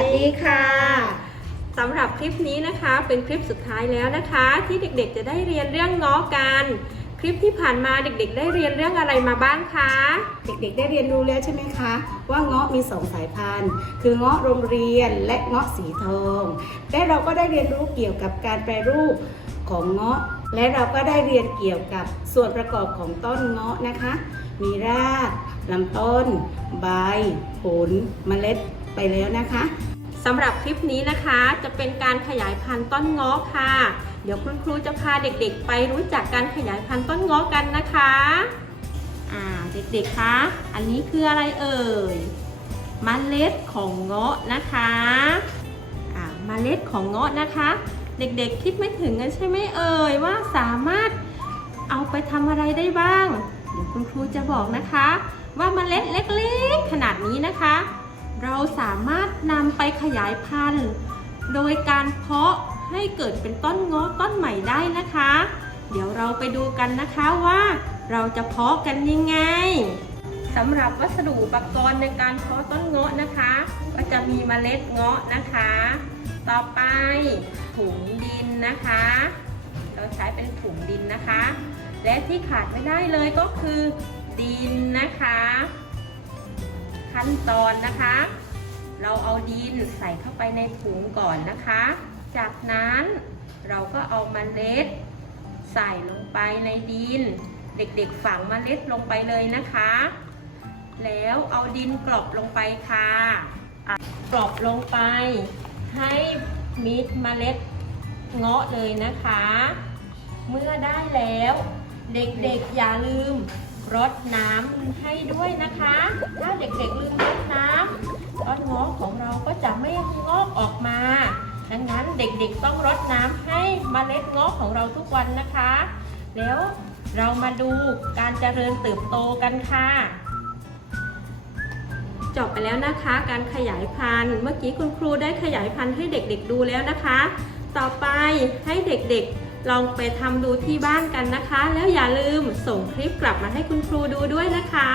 นี่ค่ะสำหรับคลิปนี้นะคะเป็นคลิปสุดท้ายแล้วนะคะ ที่เด็กๆจะได้เรียนเรื่องง้อกัน คลิปที่ผ่านมาเด็กๆ ได้เรียนเรื่องอะไรมาบ้างคะ เด็กๆ ได้เรียนรู้แล้วใช่ไหมคะ ว่าเงาะมีสองสายพันธุ์ คือเงาะโรงเรียนและเงาะสีทองและเราก็ได้เรียนรู้เกี่ยวกับการแปรรูปของเงาะ และเราก็ได้เรียนเกี่ยวกับส่วนประกอบของต้นเงาะนะคะ มีรากลำต้น ใบ ผล เมล็ด ไปแล้วนะคะสำหรับคลิปนี้นะคะจะเป็นการขยายพันธุ์ต้นง้อค่ะ เดี๋ยวคุณครูจะพาเด็กๆ ไปรู้จักการขยายพันธุ์ต้นง้อกันนะคะอ่าเด็กๆคะอันนี้คืออะไรเอ่ยมเมล็ดของเงาะนะคะอ่าเมล็ดของเงาะนะคะ เด็กๆคิดไม่ถึงกันใช่ไหมเอ่ยว่าสามารถเอาไปทำอะไรได้บ้าง เดี๋ยวคุณครูจะบอกนะคะ ว่าเมล็ดเล็กๆ ขนาดนี้นะคะ เราสามารถนำไปขยายพันธุ์ โดยการเพาะให้เกิดเป็นต้นงาะต้นใหม่ได้นะคะ เดี๋ยวเราไปดูกันนะคะว่าเราจะเพาะกันยังไงสำหรับวัสดุอุปกรณ์ในการเพาะต้นเงาะนะคะ ก็จะมีเมล็ดเงาะนะคะ ต่อไปถุงดินนะคะ เราใช้เป็นถุงดินนะคะ และที่ขาดไม่ได้เลยก็คือดินนะคะ ขั้นตอนนะคะ เราเอาดินใส่เข้าไปในถุงก่อนนะคะ จากนั้นเราก็เอาเมล็ด ใส่ลงไปในดิน เด็กๆฝังเมล็ดลงไปเลยนะคะ แล้วเอาดินกรอบลงไปค่ะ กรอบลงไป ให้มิดเมล็ดเงาะเลยนะคะ เมื่อได้แล้ว เด็กๆอย่าลืม รดน้ำให้ด้วยนะคะ ถ้าเด็กๆลืมรดน้ำต้นเงาะของเราก็จะไม่งอกออกมาดังนั้นเด็กๆต้องรดน้ำให้เมล็ดเงาะของเราทุกวันนะคะ แล้วเรามาดูการเจริญเติบโตกันค่ะ จบไปแล้วนะคะ การขยายพันธุ์ เมื่อกี้คุณครูได้ขยายพันธุ์ให้เด็กๆดูแล้วนะคะ ต่อไปให้เด็กๆ ลองไปทำดูที่บ้านกันนะคะ แล้วอย่าลืมส่งคลิปกลับมาให้คุณครูดูด้วยนะคะ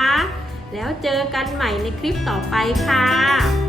แล้วเจอกันใหม่ในคลิปต่อไปค่ะ